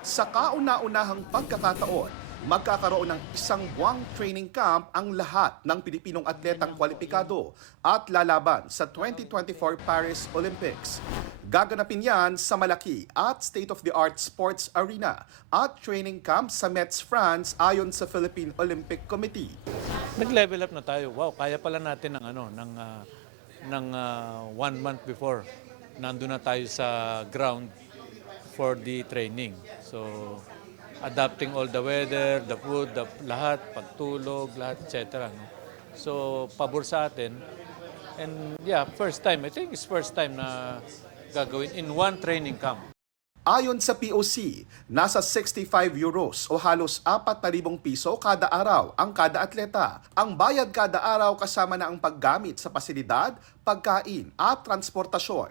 Sa kauna-unahang pagkakataon, magkakaroon ng isang buwang training camp ang lahat ng Pilipinong atletang kwalipikado at lalaban sa 2024 Paris Olympics. Gaganapin yan sa malaki at state-of-the-art sports arena at training camp sa Metz, France ayon sa Philippine Olympic Committee. Nag-level up na tayo. Wow, kaya pala natin ng 1 month before. Nandun na tayo sa ground for the training. So, adapting all the weather, the food, lahat, pagtulog, lahat, etc. No? So, pabor sa atin. And yeah, first time. I think it's first time na gagawin in one training camp. Ayon sa POC, nasa 65 euros o halos 4,000 piso kada araw ang kada atleta. Ang bayad kada araw kasama na ang paggamit sa pasilidad, pagkain at transportasyon.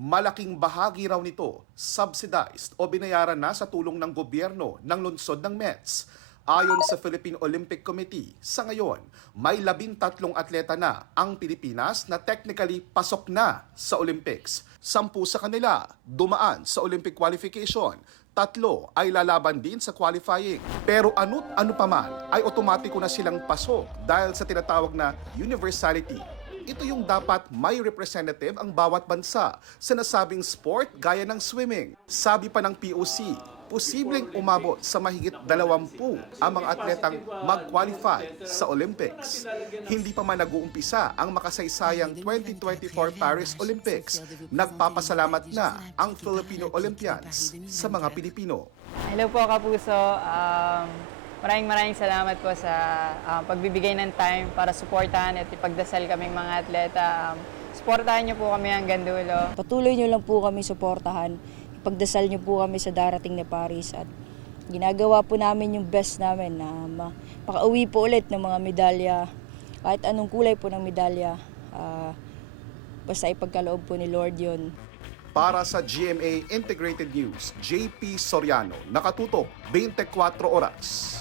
Malaking bahagi raw nito subsidized o binayaran na sa tulong ng gobyerno ng lungsod ng Metz. Ayon sa Philippine Olympic Committee, sa ngayon, may 13 atleta na ang Pilipinas na technically pasok na sa Olympics. 10 sa kanila dumaan sa Olympic qualification. 3 ay lalaban din sa qualifying. Pero ano't ano pa man ay otomatiko na silang pasok dahil sa tinatawag na universality. Ito yung dapat may representative ang bawat bansa sa nasabing sport gaya ng swimming. Sabi pa ng POC, posibleng umabot sa mahigit 20 ang mga atletang mag-qualify sa Olympics. Hindi pa man nag-uumpisa ang makasaysayang 2024 Paris Olympics. Nagpapasalamat na ang Filipino Olympians sa mga Pilipino. Hello po, Kapuso. Maraming salamat po sa pagbibigay ng time para suportahan at ipagdasal kaming mga atleta. Suportahan niyo po kami hanggang dulo. Patuloy niyo lang po kami suportahan. Ipagdasal niyo po kami sa darating na Paris at ginagawa po namin yung best namin na makauwi po ulit ng mga medalya. Kahit anong kulay po ng medalya, basta ipagkaloob po ni Lord yun. Para sa GMA Integrated News, JP Soriano, nakatutok 24 oras.